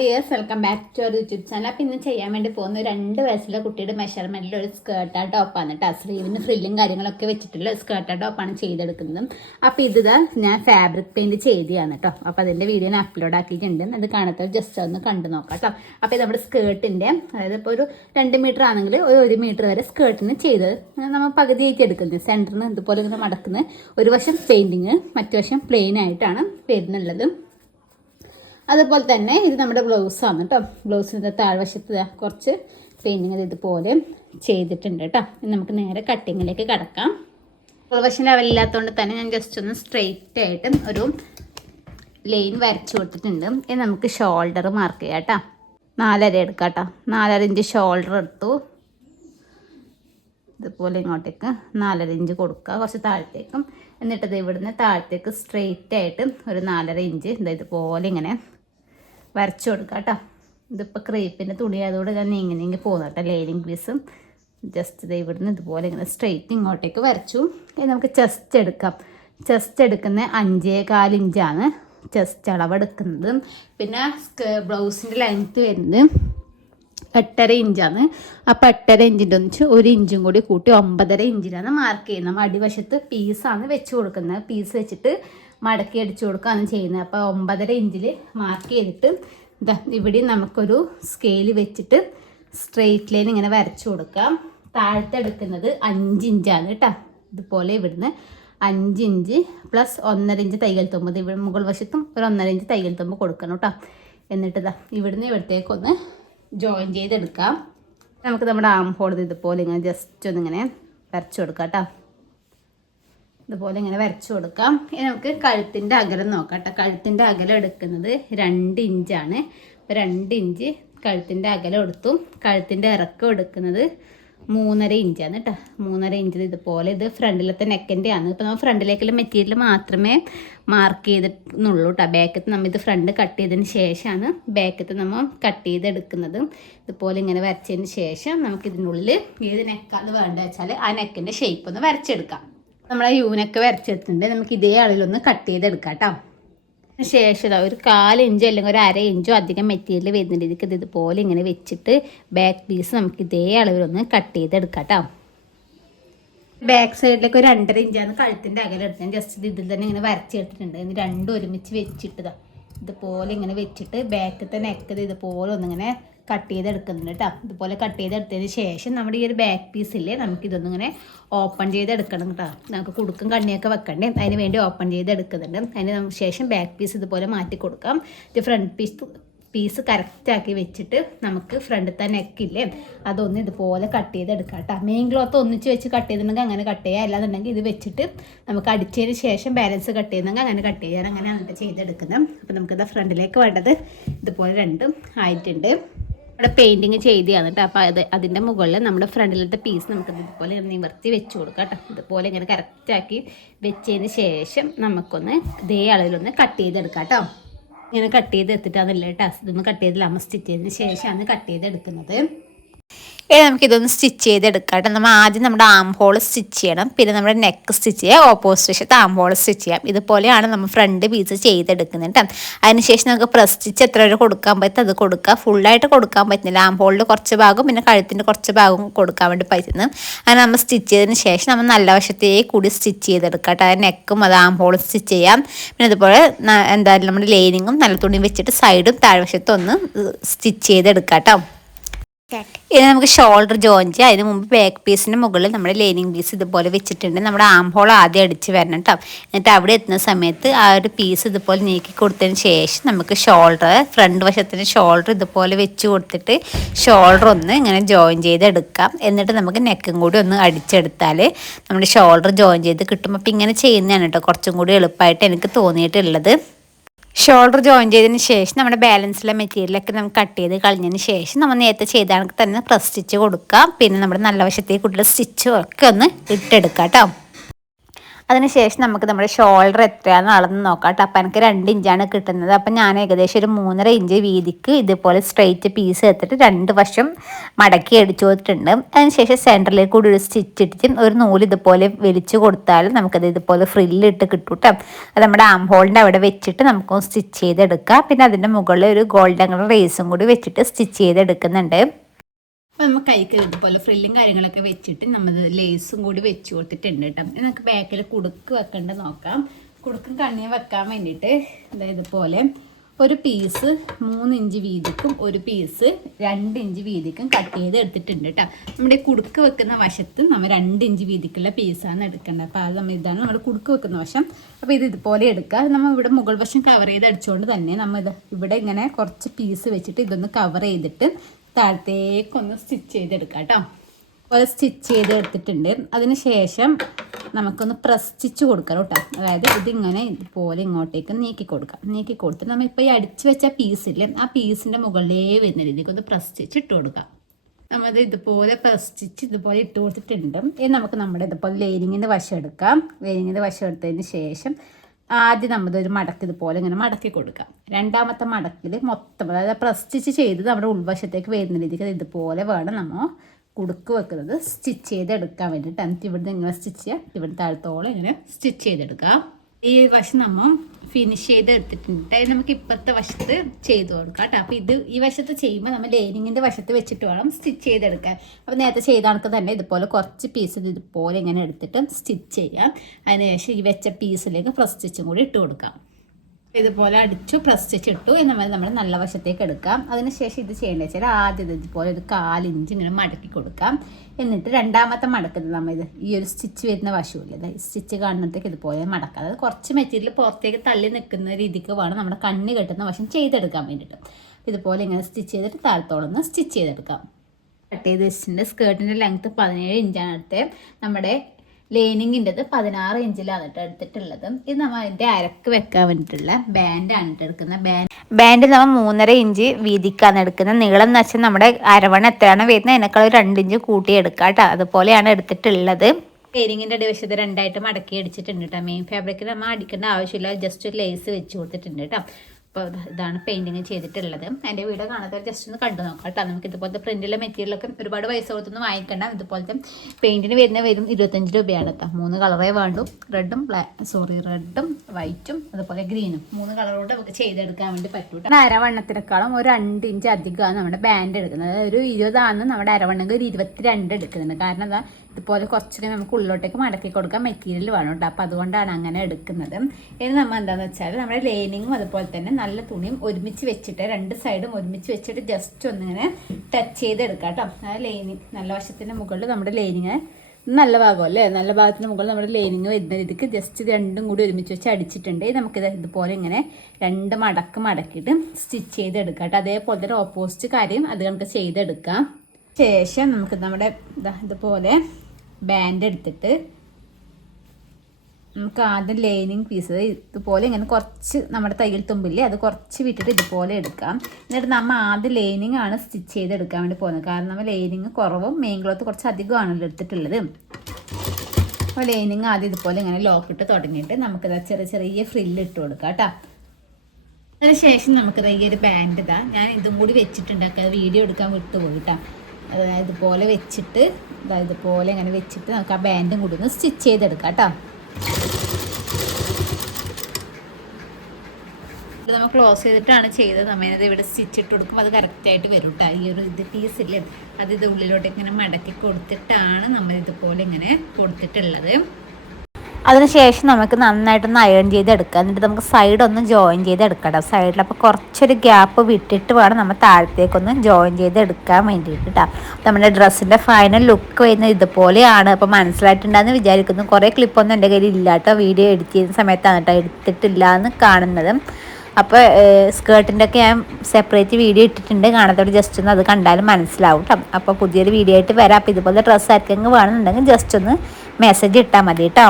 Dears welcome back to our YouTube channel. അപ്പോൾ ഇന്ന് ചെയ്യാൻ വേണ്ടി പോകുന്ന 2 വയസ്സുള്ള കുട്ടിയുടെ മെഷർമെൻറ്റിൽ ഒരു സ്കേർട്ടാ ടോപ്പാണ് കേട്ടോ. സ്ലീവിന് ഫ്രില്ലും കാര്യങ്ങളൊക്കെ വെച്ചിട്ടുള്ള സ്കേർട്ടാ ടോപ്പാണ് ചെയ്തെടുക്കുന്നത്. അപ്പോൾ ഇതാ ഞാൻ ഫാബ്രിക് പെയിൻറ്റ് ചെയ്തതാണ് കേട്ടോ. അപ്പോൾ അതിൻ്റെ വീഡിയോ ഞാൻ അപ്ലോഡ് ആക്കിയിട്ടുണ്ട്. അത് കാണാത്തവർ ജസ്റ്റ് ഒന്ന് കണ്ടു നോക്കാം കേട്ടോ. അപ്പോൾ ഇത് നമ്മുടെ സ്കേർട്ടിൻ്റെ അതായത് ഇപ്പോൾ ഒരു 2 മീറ്റർ ആണെങ്കിൽ ഒരു 1 മീറ്റർ വരെ സ്കേർട്ടിന് ചെയ്തത് നമ്മൾ പകുതിയായിട്ട് എടുക്കുന്നത്. സെൻറ്ററിൽ നിന്ന് ഇതുപോലെ ഇങ്ങനെ മടക്കുന്നത്. ഒരു വശം പെയിൻറ്റിങ് മറ്റു വശം പ്ലെയിൻ ആയിട്ടാണ് വരുന്നുള്ളത്. അതുപോലെ തന്നെ ഇത് നമ്മുടെ ബ്ലൗസാണ് കേട്ടോ. ബ്ലൗസിൻ്റെ താഴ്വശത്ത് കുറച്ച് പെയിൻറ്റിങ് ഇതുപോലെ ചെയ്തിട്ടുണ്ട് കേട്ടോ. നമുക്ക് നേരെ കട്ടിങ്ങിലേക്ക് കിടക്കാം. വശം ലെവലില്ലാത്തതുകൊണ്ട് തന്നെ ഞാൻ ജസ്റ്റ് ഒന്ന് സ്ട്രെയിറ്റ് ആയിട്ട് ഒരു ലൈൻ വരച്ചു കൊടുത്തിട്ടുണ്ട്. ഇത് നമുക്ക് ഷോൾഡർ മാർക്ക് ചെയ്യാം കേട്ടോ. 4.5 എടുക്കാം കേട്ടോ. 4.5 ഇഞ്ച് ഷോൾഡർ എടുത്തു. ഇതുപോലെ ഇങ്ങോട്ടേക്ക് 4.5 ഇഞ്ച് കൊടുക്കുക, കുറച്ച് താഴത്തേക്കും. എന്നിട്ടത് ഇവിടുന്ന് താഴത്തേക്ക് സ്ട്രെയിറ്റ് ആയിട്ട് ഒരു 4.5 ഇഞ്ച് ഇതുപോലെ ഇങ്ങനെ വരച്ചു കൊടുക്കുക കേട്ടോ. ഇതിപ്പോൾ ക്രേപ്പിൻ്റെ തുണി ആയതുകൊണ്ട് ഞാൻ നീങ്ങി പോകുന്നു കേട്ടോ. ലൈനിങ് പീസും ജസ്റ്റ് ഇവിടുന്ന് ഇതുപോലെ ഇങ്ങനെ സ്ട്രെയിറ്റ് ഇങ്ങോട്ടേക്ക് വരച്ചു. ഇനി നമുക്ക് ചെസ്റ്റ് എടുക്കാം. ചെസ്റ്റ് എടുക്കുന്ന 5.25 ഇഞ്ചാണ് ചെസ്റ്റ് അളവ് എടുക്കുന്നത്. പിന്നെ ബ്ലൗസിൻ്റെ ലെങ്ത്ത് വരുന്നത് 8.5 ഇഞ്ചാണ്. അപ്പോൾ 8.5 ഇഞ്ചിൻ്റെ ഒന്നിച്ച് 1 ഇഞ്ചും കൂടി കൂട്ടി 9.5 ഇഞ്ചിലാണ് മാർക്ക് ചെയ്യുന്നത്. നമ്മൾ അടിവശത്ത് പീസാണ് വെച്ച് കൊടുക്കുന്നത്. പീസ് വെച്ചിട്ട് മടക്കി അടിച്ചു കൊടുക്കുകയാണ് ചെയ്യുന്നത്. അപ്പോൾ 9.5 ഇഞ്ചിൽ മാർക്ക് ചെയ്തിട്ട് ഇവിടെ നമുക്കൊരു സ്കെയിൽ വെച്ചിട്ട് സ്ട്രെയിറ്റ് ലൈൻ ഇങ്ങനെ വരച്ചു കൊടുക്കാം. താഴത്തെ എടുക്കുന്നത് 5 ഇഞ്ചാണ് കേട്ടോ. ഇതുപോലെ ഇവിടുന്ന് 5 ഇഞ്ച് പ്ലസ് 1.5 ഇഞ്ച് തയ്യൽ തുമ്പ്. ഇവിടെ മുകൾ വശത്തും ഒരു 1.5 ഇഞ്ച് തയ്യൽ തുമ്പ് കൊടുക്കണം കേട്ടോ. എന്നിട്ട് ഇവിടുന്ന് ഇവിടത്തേക്കൊന്ന് ജോയിൻ ചെയ്തെടുക്കാം. നമുക്ക് നമ്മുടെ ആം ഹോൾ ഇതുപോലെ ഇങ്ങനെ ജസ്റ്റ് ഒന്നിങ്ങനെ വരച്ചു കൊടുക്കാം കേട്ടോ. ഇതുപോലെ ഇങ്ങനെ വരച്ചു കൊടുക്കാം. ഇനി നമുക്ക് കഴുത്തിൻ്റെ അകലം നോക്കാം കേട്ടോ. കഴുത്തിൻ്റെ അകലം എടുക്കുന്നത് 2 ഇഞ്ചാണ്. അപ്പോൾ 2 ഇഞ്ച് കഴുത്തിൻ്റെ അകലം എടുത്തു. കഴുത്തിൻ്റെ ഇറക്കം എടുക്കുന്നത് 3.5 ഇഞ്ചാണ് കേട്ടോ. 3.5 ഇഞ്ചിൽ ഇതുപോലെ ഇത് ഫ്രണ്ടിലത്തെ നെക്കിൻ്റെ ആണ്. ഇപ്പോൾ നമ്മൾ ഫ്രണ്ടിലേക്കുള്ള മെറ്റീരിയൽ മാത്രമേ മാർക്ക് ചെയ്തിട്ടുള്ളൂ കേട്ടോ. ബാക്കത്ത് നമ്മൾ ഇത് ഫ്രണ്ട് കട്ട് ചെയ്തതിന് ശേഷമാണ് ബാക്കത്ത് നമ്മൾ കട്ട് ചെയ്തെടുക്കുന്നത്. ഇതുപോലെ ഇങ്ങനെ വരച്ചതിന് ശേഷം നമുക്ക് ഇതിനുള്ളിൽ ഏത് നെക്കാണ് വേണ്ടത് വെച്ചാൽ ആ നെക്കിൻ്റെ ഷേപ്പ് ഒന്ന് വരച്ചെടുക്കാം. നമ്മളെ യൂനൊക്കെ വരച്ചെടുത്തിട്ടുണ്ട്. നമുക്ക് ഇതേ അളവിലൊന്ന് കട്ട് ചെയ്തെടുക്കാം കേട്ടോ. ശേഷം ഒരു 1/4 ഇഞ്ചോ അല്ലെങ്കിൽ ഒരു 1/2 ഇഞ്ചോ അധികം മെറ്റീരിയൽ വരുന്നുണ്ട്. ഇതിക്ക് ഇതുപോലെ ഇങ്ങനെ വെച്ചിട്ട് ബാക്ക് പീസ് നമുക്ക് ഇതേ അളവിലൊന്ന് കട്ട് ചെയ്തെടുക്കാം കേട്ടോ. ബാക്ക് സൈഡിലേക്ക് ഒരു 2.5 ഇഞ്ചാണ് കഴുത്തിൻ്റെ അകലം എടുത്തത്. ജസ്റ്റ് ഇതിൽ തന്നെ ഇങ്ങനെ വരച്ചെടുത്തിട്ടുണ്ട്. ഇത് രണ്ടും ഒരുമിച്ച് വെച്ചിട്ട് ഇതുപോലെ ഇങ്ങനെ വെച്ചിട്ട് ബാക്കത്തെ നെക്ക് ഇതുപോലെ ഒന്നിങ്ങനെ കട്ട് ചെയ്തെടുക്കുന്നുണ്ട് കേട്ടോ. ഇതുപോലെ കട്ട് ചെയ്തെടുത്തതിന് ശേഷം നമ്മുടെ ഈ ഒരു ബാക്ക് പീസില്ലേ നമുക്കിതൊന്നിങ്ങനെ ഓപ്പൺ ചെയ്തെടുക്കണം കേട്ടോ. നമുക്ക് കുടുക്കും കണ്ണിയൊക്കെ വെക്കണ്ടേ, അതിന് വേണ്ടി ഓപ്പൺ ചെയ്തെടുക്കുന്നുണ്ട്. അതിന് ശേഷം ബാക്ക് പീസ് ഇതുപോലെ മാറ്റി കൊടുക്കാം. ഇത് ഫ്രണ്ട് പീസ് കറക്റ്റാക്കി വെച്ചിട്ട് നമുക്ക് ഫ്രണ്ടിലത്തെ നെക്കില്ലേ അതൊന്ന് ഇതുപോലെ കട്ട് ചെയ്തെടുക്കാം കേട്ടോ. മെയിൻ ക്ലോത്ത് ഒന്നിച്ച് വെച്ച് കട്ട് ചെയ്തിട്ടുണ്ടെങ്കിൽ അങ്ങനെ കട്ട് ചെയ്യുക. അല്ലാന്നുണ്ടെങ്കിൽ ഇത് വെച്ചിട്ട് നമുക്ക് അടിച്ചതിന് ശേഷം ബാലൻസ് കട്ട് ചെയ്യുന്നെങ്കിൽ അങ്ങനെ കട്ട് ചെയ്യാൻ അങ്ങനെയാണ് ചെയ്തെടുക്കുന്നത്. അപ്പോൾ നമുക്കിത് ഫ്രണ്ടിലേക്ക് വേണ്ടത് ഇതുപോലെ രണ്ടും ആയിട്ടുണ്ട്. ഇവിടെ പെയിൻറ്റിങ് ചെയ്തതാണ് കേട്ടോ. അപ്പോൾ അതിൻ്റെ മുകളിൽ നമ്മുടെ ഫ്രണ്ടിലത്തെ പീസ് നമുക്ക് ഇതുപോലെ നിവർത്തി വെച്ച് കൊടുക്കാം കേട്ടോ. ഇതുപോലെ ഇങ്ങനെ കറക്റ്റാക്കി വെച്ചതിന് ശേഷം നമുക്കൊന്ന് ഇതേ അളവിലൊന്ന് കട്ട് ചെയ്തെടുക്കാം കേട്ടോ. ഇങ്ങനെ കട്ട് ചെയ്തെടുത്തിട്ടാണല്ലേ കേട്ടോ. ഇതൊന്ന് കട്ട് ചെയ്തില്ല, നമ്മൾ സ്റ്റിച്ച് ചെയ്തതിന് ശേഷമാണ് കട്ട് ചെയ്തെടുക്കുന്നത്. നമുക്കിതൊന്ന് സ്റ്റിച്ച് ചെയ്തെടുക്കാം കേട്ടോ. നമ്മൾ ആദ്യം നമ്മുടെ ആം ഹോൾ സ്റ്റിച്ച് ചെയ്യണം. പിന്നെ നമ്മുടെ നെക്ക് സ്റ്റിച്ച് ചെയ്യുക, ഓപ്പോസിറ്റ് വശത്ത് ആം ഹോൾ സ്റ്റിച്ച് ചെയ്യാം. ഇതുപോലെയാണ് നമ്മൾ ഫ്രണ്ട് പീസ് ചെയ്തെടുക്കുന്നത് കേട്ടോ. അതിനുശേഷം നമുക്ക് പ്രസ് സ്റ്റിച്ച് എത്ര വരെ കൊടുക്കാൻ പറ്റും അത് കൊടുക്കുക. ഫുള്ളായിട്ട് കൊടുക്കാൻ പറ്റുന്നില്ല. ആം ഹോളിൽ കുറച്ച് ഭാഗം പിന്നെ കഴുത്തിൻ്റെ കുറച്ച് ഭാഗം കൊടുക്കാൻ വേണ്ടി പറ്റുന്നത്. അങ്ങനെ നമ്മൾ സ്റ്റിച്ച് ചെയ്തതിന് ശേഷം നമ്മൾ നല്ല വശത്തേക്ക് കൂടി സ്റ്റിച്ച് ചെയ്തെടുക്കാം കേട്ടോ. നെക്കും അത് ആം ഹോൾ സ്റ്റിച്ച് ചെയ്യാം. പിന്നെ അതുപോലെ എന്തായാലും നമ്മുടെ ലൈനിങ്ങും നല്ല തുണി വെച്ചിട്ട് സൈഡും താഴ്വശത്തും ഒന്ന് സ്റ്റിച്ച് ചെയ്തെടുക്കാം കേട്ടോ. ഇനി നമുക്ക് ഷോൾഡർ ജോയിൻ ചെയ്യാം. അതിന് മുമ്പ് ബാക്ക് പീസിൻ്റെ മുകളിൽ നമ്മുടെ ലൈനിങ് പീസ് ഇതുപോലെ വെച്ചിട്ടുണ്ട്. നമ്മുടെ ആം ഹോൾ ആദ്യം അടിച്ച് വരണം കേട്ടോ. എന്നിട്ട് അവിടെ എത്തുന്ന സമയത്ത് ആ ഒരു പീസ് ഇതുപോലെ നീക്കി കൊടുത്തതിന് ശേഷം നമുക്ക് ഷോൾഡർ ഫ്രണ്ട് വശത്തിന് ഷോൾഡർ ഇതുപോലെ വെച്ച് കൊടുത്തിട്ട് ഷോൾഡർ ഒന്ന് ഇങ്ങനെ ജോയിൻ ചെയ്തെടുക്കാം. എന്നിട്ട് നമുക്ക് നെക്കും കൂടി ഒന്ന് അടിച്ചെടുത്താൽ നമ്മുടെ ഷോൾഡർ ജോയിൻ ചെയ്ത് കിട്ടും. അപ്പോൾ ഇങ്ങനെ ചെയ്യുന്നതാണ് കേട്ടോ കുറച്ചും കൂടി എളുപ്പമായിട്ട് എനിക്ക് തോന്നിയിട്ടുള്ളത്. ഷോൾഡർ ജോയിൻ ചെയ്തതിന് ശേഷം നമ്മുടെ ബാലൻസിലെ മെറ്റീരിയലൊക്കെ നമുക്ക് കട്ട് ചെയ്ത് കളഞ്ഞതിന് ശേഷം നമ്മൾ നേരത്തെ ചെയ്താണെങ്കിൽ തന്നെ പ്രസ് സ്റ്റിച്ച് കൊടുക്കാം. പിന്നെ നമ്മുടെ നല്ല വശത്തേക്ക് കൂടുതൽ സ്റ്റിച്ചും ഒക്കെ ഒന്ന് ഇട്ടെടുക്കാം കേട്ടോ. അതിനുശേഷം നമുക്ക് നമ്മുടെ ഷോൾഡർ എത്രയാണെന്ന് അളന്ന് നോക്കാം കേട്ടോ. അപ്പം എനിക്ക് 2 ഇഞ്ചാണ് കിട്ടുന്നത്. അപ്പം ഞാൻ ഏകദേശം ഒരു 3.5 ഇഞ്ച് വീതിക്ക് ഇതുപോലെ സ്ട്രെയിറ്റ് പീസ് എടുത്തിട്ട് 2 വശം മടക്കി അടിച്ചു കൊടുത്തിട്ടുണ്ട്. അതിനുശേഷം സെൻറ്ററിലേക്ക് കൂടി ഒരു സ്റ്റിച്ച് ഇട്ടിട്ട് ഒരു നൂല് ഇതുപോലെ വലിച്ചു കൊടുത്താൽ നമുക്കത് ഇതുപോലെ ഫ്രില്ലിട്ട് കിട്ടും കേട്ടോ. അത് നമ്മുടെ ആം ഹോളിൻ്റെ അവിടെ വെച്ചിട്ട് നമുക്ക് സ്റ്റിച്ച് ചെയ്തെടുക്കാം. പിന്നെ അതിൻ്റെ മുകളിൽ ഒരു ഗോൾഡൻ കളർ റേസും കൂടി വെച്ചിട്ട് സ്റ്റിച്ച് ചെയ്തെടുക്കുന്നുണ്ട്. അപ്പോൾ നമ്മൾ കൈക്ക് ഇതുപോലെ ഫ്രില്ലും കാര്യങ്ങളൊക്കെ വെച്ചിട്ട് നമ്മൾ ലേസും കൂടി വെച്ച് കൊടുത്തിട്ടുണ്ട് കേട്ടോ. നമുക്ക് ബാക്കിൽ കുടുക്ക് വെക്കേണ്ട നോക്കാം. കുടുക്കും കണ്ണിയും വെക്കാൻ വേണ്ടിയിട്ട് ഇതുപോലെ ഒരു പീസ് 3 ഇഞ്ച് വീതിക്കും ഒരു പീസ് 2 ഇഞ്ച് വീതിക്കും കട്ട് ചെയ്ത് എടുത്തിട്ടുണ്ട് കേട്ടോ. നമ്മുടെ കുടുക്ക് വെക്കുന്ന വശത്ത് നമ്മൾ 2 ഇഞ്ച് വീതിക്കുള്ള പീസാണ് എടുക്കേണ്ടത്. അപ്പോൾ അത് ഇതാണ് നമ്മുടെ കുടുക്ക് വെക്കുന്ന വശം. അപ്പോൾ ഇത് ഇതുപോലെ എടുക്കുക. നമ്മൾ ഇവിടെ മുകൾ വശം കവർ ചെയ്ത് അടിച്ചുകൊണ്ട് തന്നെ നമ്മൾ ഇവിടെ ഇങ്ങനെ കുറച്ച് പീസ് വെച്ചിട്ട് ഇതൊന്ന് കവർ ചെയ്തിട്ട് താഴത്തേക്കൊന്ന് സ്റ്റിച്ച് ചെയ്തെടുക്കാം കേട്ടോ. അപ്പോൾ സ്റ്റിച്ച് ചെയ്ത് എടുത്തിട്ടുണ്ട്. അതിന് ശേഷം നമുക്കൊന്ന് പ്രസ് സ്റ്റിച്ച് കൊടുക്കാം കേട്ടോ. അതായത് ഇതിങ്ങനെ ഇതുപോലെ ഇങ്ങോട്ടേക്ക് നീക്കി കൊടുക്കാം. നീക്കി കൊടുത്തിട്ട് നമ്മളിപ്പോൾ ഈ അടിച്ച് വെച്ച പീസില്ലേ, ആ പീസിൻ്റെ മുകളിലേ വരുന്ന രീതിക്ക് ഒന്ന് പ്രസ് സ്റ്റിച്ച് ഇട്ട് കൊടുക്കാം. നമ്മളത് ഇതുപോലെ പ്രസ് സ്റ്റിച്ച് ഇതുപോലെ ഇട്ട് കൊടുത്തിട്ടുണ്ട്. ഇനി നമുക്ക് നമ്മുടെ ഇതുപോലെ ലൈനിങ്ങിൻ്റെ വശം എടുക്കാം. ലൈനിങ്ങിൻ്റെ വശം എടുത്തതിന് ശേഷം ആദ്യം നമ്മളൊരു മടക്ക് ഇതുപോലെ ഇങ്ങനെ മടക്കി കൊടുക്കാം. രണ്ടാമത്തെ മടക്കിൽ മൊത്തം അതായത് പ്രസ് സ്റ്റിച്ച് ചെയ്ത് നമ്മുടെ ഉൾവശത്തേക്ക് വരുന്ന രീതിക്ക് ഇതുപോലെ വേണം നമ്മൾ കുടുക്ക് വെക്കുന്നത് സ്റ്റിച്ച് ചെയ്തെടുക്കാൻ വേണ്ടിയിട്ട്. എന്നിട്ട് ഇവിടുന്ന് ഇങ്ങനെ സ്റ്റിച്ച് ചെയ്യുക, ഇവിടെ താഴത്തോളം ഇങ്ങനെ സ്റ്റിച്ച് ചെയ്തെടുക്കാം. ഈ വശം നമ്മൾ ഫിനിഷ് ചെയ്ത് എടുത്തിട്ടുണ്ട്. നമുക്ക് ഇപ്പോഴത്തെ വശത്ത് ചെയ്ത് കൊടുക്കാം കേട്ടോ. അപ്പോൾ ഈ വശത്ത് ചെയ്യുമ്പോൾ നമ്മൾ ലൈനിങ്ങിൻ്റെ വശത്ത് വെച്ചിട്ട് വേണം സ്റ്റിച്ച് ചെയ്തെടുക്കാൻ. അപ്പോൾ നേരത്തെ ചെയ്ത കണക്ക് തന്നെ ഇതുപോലെ കുറച്ച് പീസ് ഇതുപോലെ ഇങ്ങനെ എടുത്തിട്ട് സ്റ്റിച്ച് ചെയ്യാം. അതിനുശേഷം ഈ വെച്ച പീസിലേക്ക് പ്രസ് സ്റ്റിച്ചും കൂടി ഇട്ട് കൊടുക്കാം. ഇതുപോലെ അടിച്ചു പ്രസ് സ്റ്റിച്ച് ഇട്ടു എന്നാൽ നമ്മൾ നല്ല വശത്തേക്ക് എടുക്കാം. അതിനുശേഷം ഇത് ചെയ്യേണ്ടത് വെച്ചാൽ ആദ്യം ഇതുപോലെ ഒരു 1/4 ഇഞ്ച് ഇങ്ങനെ മടക്കി കൊടുക്കാം. എന്നിട്ട് രണ്ടാമത്തെ മടക്കുന്നത് നമ്മൾ ഈ ഒരു സ്റ്റിച്ച് വരുന്ന വശമില്ല, സ്റ്റിച്ച് കാണുന്നത്തേക്ക് ഇതുപോലെ മടക്കാം. അതായത് കുറച്ച് മെറ്റീരിയൽ പുറത്തേക്ക് തള്ളി നിൽക്കുന്ന രീതിക്ക് വേണം നമ്മുടെ കണ്ണ് കെട്ടുന്ന വശം ചെയ്തെടുക്കാൻ വേണ്ടിയിട്ട്. ഇതുപോലെ ഇങ്ങനെ സ്റ്റിച്ച് ചെയ്തിട്ട് താഴത്തോളം സ്റ്റിച്ച് ചെയ്തെടുക്കാം. കട്ട് ചെയ്ത് വെച്ചിട്ടുണ്ട്. സ്കേർട്ടിൻ്റെ ലെങ്ത്ത് 17 ഇഞ്ചാണ് എടുത്തത്. നമ്മുടെ ലൈനിങ്ങിൻ്റെത് 16 ഇഞ്ചിലാണ് കേട്ടോ എടുത്തിട്ടുള്ളത്. ഇത് നമ്മൾ അതിൻ്റെ അരക്ക് വെക്കാൻ വേണ്ടിയിട്ടുള്ള ബാൻഡാണ് കേട്ടോ എടുക്കുന്നത്. ബാൻഡ് നമ്മൾ 3.5 ഇഞ്ച് വീതിക്കാണ് എടുക്കുന്നത്. നീളം എന്ന് വെച്ചാൽ നമ്മുടെ അരവണ എത്രയാണ് വരുന്നത് അതിനേക്കാൾ 2 ഇഞ്ച് കൂട്ടി എടുക്കാം കേട്ടോ. അതുപോലെയാണ് എടുത്തിട്ടുള്ളത്. ലൈനിങ്ങിൻ്റെ അടിവശത്ത് 2ആയിട്ട് മടക്കി അടിച്ചിട്ടുണ്ട് കേട്ടോ. മെയിൻ ഫാബ്രിക്കിൽ നമ്മൾ അടിക്കേണ്ട ആവശ്യമില്ല, ജസ്റ്റ് ഒരു ലേസ് വെച്ച് കൊടുത്തിട്ടുണ്ട് കേട്ടോ. അപ്പോൾ ഇതാണ് പെയിൻറ്റിങ് ചെയ്തിട്ടുള്ളത്. അതിൻ്റെ വീഡിയോ കാണാത്തവർ ജസ്റ്റ് ഒന്ന് കണ്ടു നോക്കാം കേട്ടോ. നമുക്ക് ഇതുപോലത്തെ പ്രിൻറ്റിലെ മെറ്റീരിയലൊക്കെ ഒരുപാട് പൈസ കൊടുത്തൊന്നും വാങ്ങിക്കണ്ട. ഇതുപോലത്തെ പെയിൻറ്റിന് വരും 25 രൂപയാണ് കേട്ടോ. 3 കളറേ വേണ്ടു, റെഡും വൈറ്റും അതുപോലെ ഗ്രീനും 3 കളറുകൊണ്ട് നമുക്ക് ചെയ്തെടുക്കാൻ വേണ്ടി പറ്റൂ. അരവണ്ണത്തിനേക്കാളും ഒരു 2 ഇഞ്ച് അധികമാണ് നമ്മുടെ ബാൻഡ് എടുക്കുന്നത്. ഒരു 20 ആണ് നമ്മുടെ അരവണ്ണെങ്കിൽ ഒരു 22 എടുക്കുന്നുണ്ട്. കാരണം എന്താ ഇതുപോലെ കുറച്ചൊക്കെ നമുക്ക് ഉള്ളിലോട്ടേക്ക് മടക്കി കൊടുക്കാൻ മെറ്റീരിയൽ വേണം കേട്ടോ. അപ്പോൾ അതുകൊണ്ടാണ് അങ്ങനെ എടുക്കുന്നത്. ഇനി നമ്മൾ എന്താണെന്ന് വെച്ചാൽ നമ്മുടെ ലൈനിങ്ങും അതുപോലെ തന്നെ നല്ല തുണിയും ഒരുമിച്ച് വെച്ചിട്ട് 2 സൈഡും ഒരുമിച്ച് വെച്ചിട്ട് ജസ്റ്റ് ഒന്നിങ്ങനെ ടച്ച് ചെയ്തെടുക്കാം കേട്ടോ. ആ ലൈനിങ് നല്ല വശത്തിൻ്റെ മുകളിൽ നമ്മുടെ ലൈനിങ് നല്ല ഭാഗമല്ലേ, നല്ല ഭാഗത്തിന് മുകളിൽ നമ്മുടെ ലൈനിങ് വരുന്ന രീതിക്ക് ജസ്റ്റ് ഇത് രണ്ടും കൂടി ഒരുമിച്ച് വെച്ച് അടിച്ചിട്ടുണ്ട്. നമുക്കിത് ഇതുപോലെ ഇങ്ങനെ 2 മടക്ക് മടക്കിയിട്ട് സ്റ്റിച്ച് ചെയ്തെടുക്കാം കേട്ടോ. അതേപോലെ തന്നെ ഓപ്പോസിറ്റ് കാര്യം അത് നമുക്ക് ചെയ്തെടുക്കാം. ശേഷം നമുക്ക് നമ്മുടെ ഇതുപോലെ ബാൻഡ് എടുത്തിട്ട് നമുക്ക് ആദ്യം ലൈനിങ് പീസ് ഇതുപോലെ ഇങ്ങനെ കുറച്ച് നമ്മുടെ തയ്യൽ തുമ്പില്ലേ അത് കുറച്ച് വിട്ടിട്ട് ഇതുപോലെ എടുക്കാം. എന്നിട്ട് നമ്മൾ ആദ്യം ലൈനിങ് ആണ് സ്റ്റിച്ച് ചെയ്തെടുക്കാൻ വേണ്ടി പോകുന്നത്. കാരണം നമ്മൾ ലൈനിങ് കുറവും മെയിൻ ക്ലോത്ത് കുറച്ച് അധികമാണല്ലോ എടുത്തിട്ടുള്ളത്. അപ്പോൾ ലൈനിങ് ആദ്യം ഇതുപോലെ ഇങ്ങനെ ലോക്കിട്ട് തുടങ്ങിയിട്ട് നമുക്കിത് ചെറിയ ഫ്രില്ല് ഇട്ട് കൊടുക്കാം കേട്ടോ. അതിനുശേഷം നമുക്കിത് ഈ ഒരു ബാൻഡ് ഞാൻ ഇതും കൂടി വെച്ചിട്ടുണ്ടൊക്കെ വീഡിയോ എടുക്കാൻ വിട്ടുപോയി കേട്ടോ. അതായത് ഇതുപോലെ വെച്ചിട്ട് ഇതുപോലെ ഇങ്ങനെ വെച്ചിട്ട് നമുക്ക് ആ ബാൻഡും കൂടി ഒന്ന് സ്റ്റിച്ച് ചെയ്തെടുക്കാം കേട്ടോ. ഇത് നമ്മൾ ക്ലോസ് ചെയ്തിട്ടാണ് ചെയ്തത്. നമ്മളിത് ഇവിടെ സ്റ്റിച്ച് ഇട്ട് കൊടുക്കുമ്പോൾ അത് കറക്റ്റായിട്ട് വരും കേട്ടോ. ഈ ഒരു പീസില്ലേ അത് ഉള്ളിലോട്ട് ഇങ്ങനെ മടക്കി കൊടുത്തിട്ടാണ് നമ്മൾ ഇതുപോലെ ഇങ്ങനെ കൊടുത്തിട്ടുള്ളത്. അതിനുശേഷം നമുക്ക് നന്നായിട്ടൊന്ന് അയൺ ചെയ്തെടുക്കാം. എന്നിട്ട് നമുക്ക് സൈഡൊന്ന് ജോയിൻ ചെയ്തെടുക്കണം. സൈഡിൽ അപ്പോൾ കുറച്ചൊരു ഗ്യാപ്പ് വിട്ടിട്ട് വേണം നമ്മൾ താഴത്തേക്കൊന്ന് ജോയിൻ ചെയ്തെടുക്കാൻ വേണ്ടിയിട്ട് കേട്ടോ. നമ്മുടെ ഡ്രസ്സിൻ്റെ ഫൈനൽ ലുക്ക് വരുന്നത് ഇതുപോലെയാണ്. അപ്പോൾ മനസ്സിലായിട്ടുണ്ടെന്ന് വിചാരിക്കുന്നു. കുറേ ക്ലിപ്പൊന്നും എൻ്റെ കയ്യിൽ ഇല്ല കേട്ടോ. വീഡിയോ എഡിറ്റ് ചെയ്യുന്ന സമയത്താണ് കേട്ടോ എടുത്തിട്ടില്ല എന്ന് കാണുന്നത്. അപ്പോൾ സ്കേർട്ടിൻ്റെ ഒക്കെ ഞാൻ സെപ്പറേറ്റ് വീഡിയോ ഇട്ടിട്ടുണ്ട്. കാണാത്തോട് ജസ്റ്റ് ഒന്ന് അത് കണ്ടാലും മനസ്സിലാവും കേട്ടോ. അപ്പോൾ പുതിയൊരു വീഡിയോ ആയിട്ട് വരാം. അപ്പോൾ ഇതുപോലെ ഡ്രസ്സ് ആർക്കെങ്കിലും വേണമെന്നുണ്ടെങ്കിൽ ജസ്റ്റ് ഒന്ന് മെസ്സേജ് ഇട്ടാൽ മതി കേട്ടോ.